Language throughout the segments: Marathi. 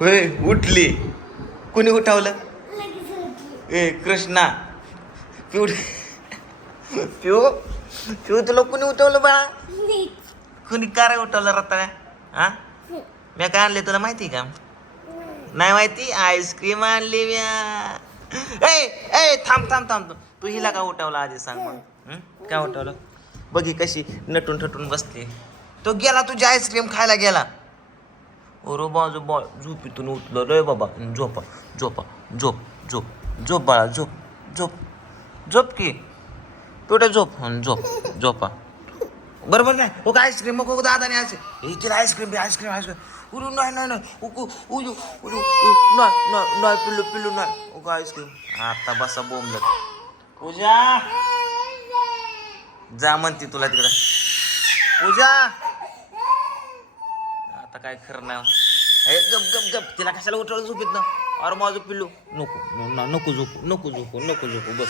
होय उठली. कुणी उठवलं. ए कृष्णा. पिऊ पिऊ? पिऊ तुला कुणी उठवलं बाळा? मीच. कुणी कार उठवलं रताळ्या? हा? मी काय आणले तुला माहिती का? नाही माहिती? आईस्क्रीम आणली म्या. ए ए थांब थांब थांब. तू हिला का उठवला आधी सांग मग? काय उठवलं? बघी कशी नटून ठटून बसते तो गेला तुझी आईस्क्रीम खायला गेला. ओरो बाजू बा झोपीतून उठलं. रे बाबा. झोपा झोपा झोप झोप झोप बाळा झोप झोप. झोप की? कुठे झोप? झोप झोपा. बरोबर नाही? हो का आईस्क्रीम मग दादाने आज. इथे आईस्क्रीम आईस्क्रीम आईस्क्रीम. उरू नाही नाही नाही. उकू उजू उजू उ- नाही नाही पिल्लू पिल्लू नाही. उका आईस्क्रीम. आता बसा बोंबलत. पूजा. जा म्हणते तुला तिकडं. पूजा. काय खरं नाही. हे गप गप गप. तिला कशाला उठवलं झोपेत ना? अरे माझं पिल्लू. नको न- नको झोपू नको झोपू नको झोपू. बस.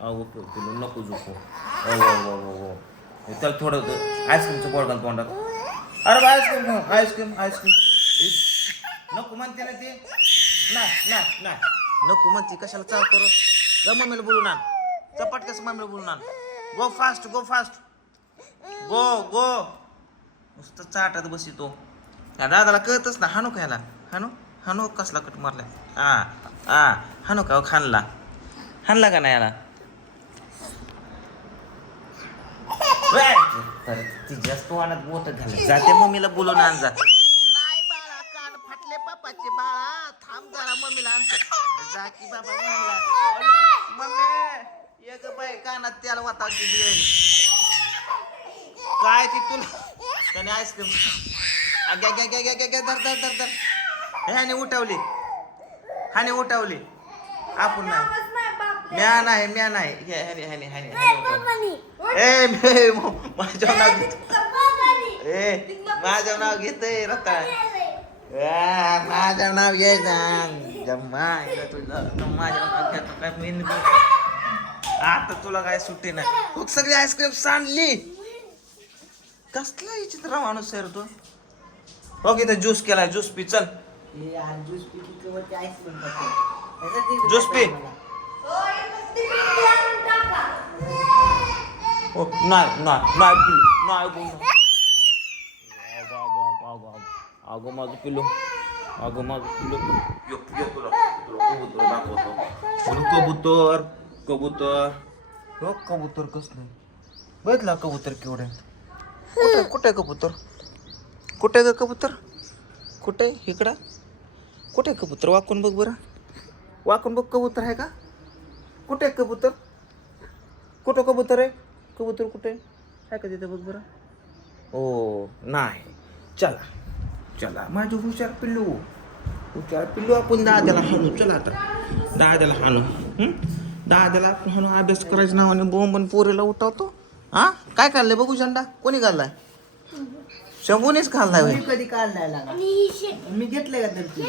अहो पि- पिल्लू नको झोपू. हो. अहो, अहो, अहो, अहो. त्याला थोडं आईस्क्रीमचं पोट घाल तोंडात. अरे आईस्क्रीम खा आईस्क्रीम आईस्क्रीम. नको म्हणते ना ते. नाही नाही नाही. नको म्हणते कशाला चालतो रे जा मम्मीला बोलून आण. चपाट कसं मम्मीला बोलून आण. गो फास्ट गो फास्ट गो गो नुसतं चाटत बसी तो. या दादाला कळतच ना हानू खायला. हानू हानू कसला कट मारला आ आ हानू का हो, खानला हानला का नाही याला? तर ती जास्त वाणात बोट घाल जाते मम्मीला बोलून आण जा. नाही बाळा कान फाटले पापाचे बाळा. थांब जरा मम्मीला आणतो. जा की बाबा मम्मीला. अरे, मम्मी ये बाई कानात त्याला वातावची काय ती तुला? त्याने आईस्क्रीम अग्या ग्या ग्या ग्या ग्या ग्या धर धर धर धर ह्याने उठवली ह्याने उठवली आपण नाही. म्या नाही म्या नाही हे- ह्याने ह्याने ह्याने ह्याने उठवली. पप्पानी. ए मे म- माझ्या नाव घेत. ए माझं नाव घेतय गेले. आ, माझं नाव घे सांग जम्मा इकडं तुझं माझ्या नाव घेतो काय मी आता तुला काय सुट्टी नाही तू सगळी आईस्क्रीम सांडली कसला ही चित्र माणूस आहे रे तू हो की ज्यूस केलाय ज्यूस पी चल. ज्यूस पी. हो नाही नाही नाही पिलू नाही पिलू अगं, माझं पिलू अगं माझं पिलू कबूतर कबूतर? कबूतर. हो कबूतर कसलं? बघितला कबूतर केवढे? कुठे कुठे कबूतर? कुठे ग कबूतर? कुठे इकडं? कुठे कबूतर? वाकून बघ बरं. वाकून बघ कबूतर आहे का? कुठे आहे कबूतर? कुठं कबूतर आहे? कबूतर कुठे आहे? का तिथं? बघ बरं. ओ नाही. चला. चला. माझी हुशार पिल्लू. हुशार पिल्लू आपण दाद्याला हाणू. चला आता. दाद्याला हाणू. दहा द्याला आपण हाणू. अभ्यास करायच्या नावाने बोंबन पोरीला उठवतो. हां? काय काढलंय बघू झंडा. कोणी काढलाय शंभूनेच होय. मी कधी काढलाय लागा. आणि ही शे- मी घेतलंय का तर?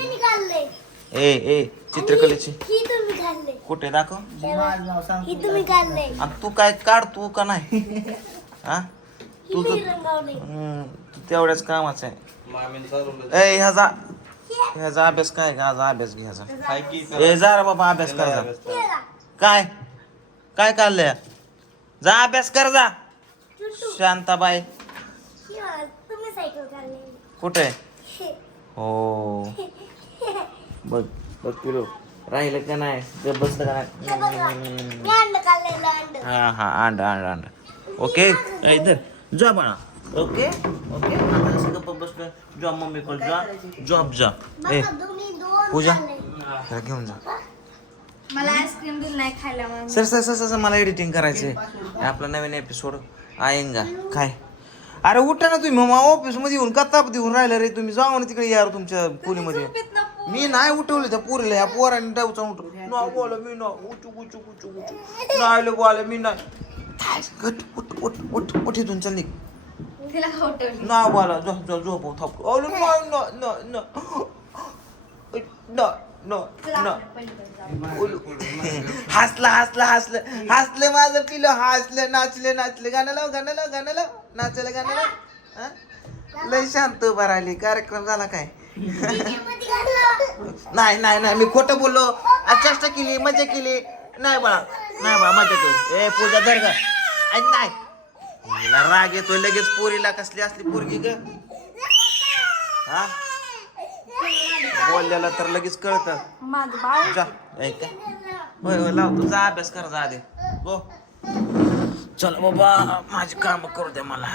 हे. ए ए चित्रकलेची. ही तुम्ही. कुठे दाखव. माझं नाव सांग ही तुम्ही काढलंय. आणि तू काय काढ तू का नाही? हा? ही तुझं मी रंगवलंय. हम्म, तू तेवढ्याच कामाचं आहे. ए ह्याचा ह्याचा अभ्यास काय का ह्याचा अभ्यास घे ह्याचा ए जा रे बाबा अभ्यास कर जा. काय? काय काढलंय? जा अभ्यास कर जा. शांताबाई. सायकल. कुठे? हे. हो बघ बघ किलो राहिलं का नाही? गप बसलं का हे. नाही मी अंड काढलेलं अंड. हा हा अंड अंड अंड. ओके? इधर. जा बाळा. ओके? ओके? आता कसं गप्प बसलोय? जॉब मम्मी कॉल जा. जॉब जा. ए बघा, दोन्ही दोन पूजा? घेऊन जा. मला आईस्क्रीम दिली नाही खायला. सर सर सर सर मला एडिटिंग करायचंय. आपला नवीन एपिसोड आयंगा काय अरे उठा ना तुम्ही मग ऑफिसमध्ये येऊन कताप देऊन राहिलं रे तुम्ही? जाऊ ना तिकडे यार तुमच्या खोलीमध्ये. मी नाही उठवले त्या पोरीला या पोराने डावचा उठ ना बोला मी ना उचू उचू उचू उचू. नाही लो बोला मी नाही. काय गट उठ उठ उठ उठ इथून चल निघ. तिला खावटवली. ना बोला जो जो झोप थाप अरे नाही न न न न. न न हसला हसला हसलं. हसले माझं पिलं हसले नाचले नाचले. गाणं लाव गाणं लाव गाणं लाव. नाचलं गाणं लाव हा? लय शांत उभा राहिली. कार्यक्रम झाला काय? नाही नाही नाही. मी खोटं बोललो. चेष्टा केली मजा केली. नाही बाळा नाही बाळा मजा केली. ए पूजा धर ग. नाही. हिला राग येतोय. लगेच पोरीला कसली असली पोरगी ग. हा? बोलल्याला तर लगेच कळतं. जा ऐक. होय होय लाव. तुझा अभ्यास कर जा आधी. गो चल बाबा माझी काम करू दे मला.